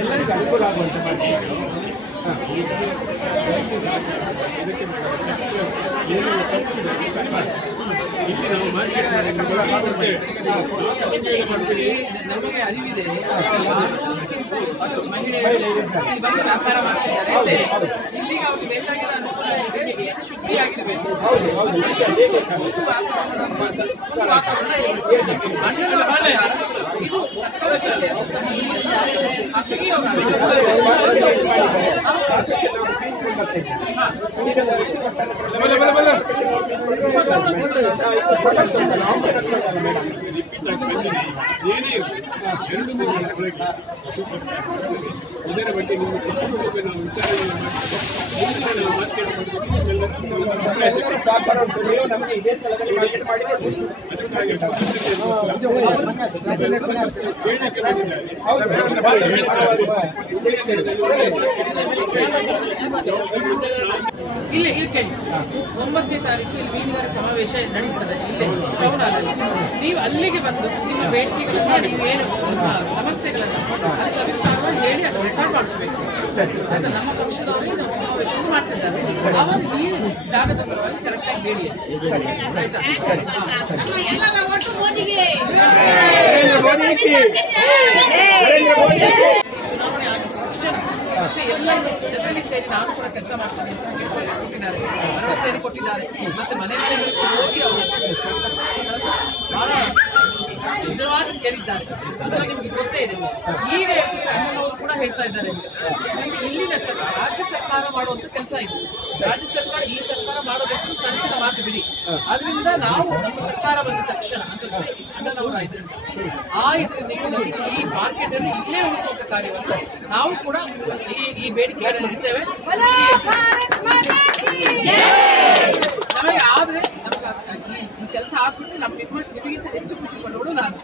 ಎಲ್ಲರಿಗೂ ಅನುಕೂಲ ಆಗುವಂತೆ ಮಾಡಿ. ನಮಗೆ ಅರಿವಿದೆ ಮಹಿಳೆಯರು ವ್ಯಾಪಾರ ಮಾಡ್ತಿದ್ದಾರೆ. ಇಲ್ಲಿಗೆ ಅವ್ರಿಗೆ ಬೇಕಾಗಿರೋ ಅನುಕೂಲ ಶುದ್ಧಿಯಾಗಿರ್ಬೇಕು, ವಾತಾವರಣ ಇದು ಖಾಸಗಿ ಇದರ ಬಗ್ಗೆ ನೀವು ನಾವು ವಿಚಾರ ನಮಗೆ ಇದೇ ಸ್ಥಳದಲ್ಲಿ ಮಾರ್ಕೆಟ್ ಮಾಡಿ ಇಲ್ಲಿ ಕೇಳಿ 9ನೇ ತಾರೀಕು ಇಲ್ಲಿ ಮೀನುಗಾರ ಸಮಾವೇಶ ನಡೀತದೆ ಇಲ್ಲೇ ಟೌನಲ್ಲಿ. ನೀವು ಅಲ್ಲಿಗೆ ಬಂದು ನಿಮ್ಮ ಬೇಡಿಕೆಗಳನ್ನ ನೀವೇನು ಸಮಸ್ಯೆಗಳನ್ನ ಅದು ಸವಿಸ್ತಾರವಾಗಿ ಹೇಳಿ ಅದು ರೆಕಾರ್ಡ್ ಮಾಡಿಸ್ಬೇಕು. ಅದು ನಮ್ಮ ಪಕ್ಷದವರಿಗೆ ನಾವು ಸಮಾವೇಶವನ್ನು ಮಾಡ್ತಿದ್ದಾರೆ. ಅವಾಗ ಈ ಜಾಗದ ಪರವಾಗಿ ಕರೆಕ್ಟಾಗಿ ಹೇಳಿ ಆಯ್ತಾ. ಚುನಾವಣೆ ಆಗಿತ್ತು ಮತ್ತೆ ಎಲ್ಲರೂ ಜೊತೆಯಲ್ಲಿ ಸೇರಿ ನಾನು ಕೂಡ ಕೆಲಸ ಮಾಡ್ತೀನಿ ಅಂತ ಕೊಟ್ಟಿದ್ದಾರೆ, ಭರವಸೆಯನ್ನು ಕೊಟ್ಟಿದ್ದಾರೆ. ಮತ್ತೆ ಮನೆ ಮನೆಗೆ ಹೋಗಿ ಅವರು ಬಹಳ ನಿಜವಾಗಿ ಕೇಳಿದ್ದಾರೆ. ಅದರ ನಿಮ್ಗೆ ಗೊತ್ತೇ ಇದೆ. ಈಗ ಅಮ್ಮನವರು ಕೂಡ ಹೇಳ್ತಾ ಇದ್ದಾರೆ, ಇಲ್ಲಿನ ರಾಜ್ಯ ಸರ್ಕಾರ ಮಾಡುವಂತ ಕೆಲಸ ಇದೆ. ರಾಜ್ಯ ಸರ್ಕಾರ ಈ ಸರ್ಕಾರ ಮಾಡೋದಕ್ಕೆ ಕನಸಿನ ಮಾತು ಬಿಡಿ. ಅದರಿಂದ ನಾವು ನಮ್ಮ ಸರ್ಕಾರ ಬಂದ ತಕ್ಷಣ ಅಂತಂದ್ರೆ ಅಣ್ಣನವರ ಇದರಿಂದ ಈ ಮಾರ್ಕೆಟ್ ಅನ್ನು ಇಲ್ಲೇ ಉಳಿಸುವಂತ ಕಾರ್ಯವನ್ನು ನಾವು ಕೂಡ ಈ ಬೇಡಿಕೆಗಳನ್ನು ಇಡ್ತೇವೆ. ನಮಗೆ ಆದ್ರೆ ನಮ್ಗೆ ಈ ಕೆಲಸ ಆದ್ಮೇಲೆ ನಿಮಗಿಂತ ಹೆಚ್ಚು ಖುಷಿ ಪಡೋಳು ನಾನು.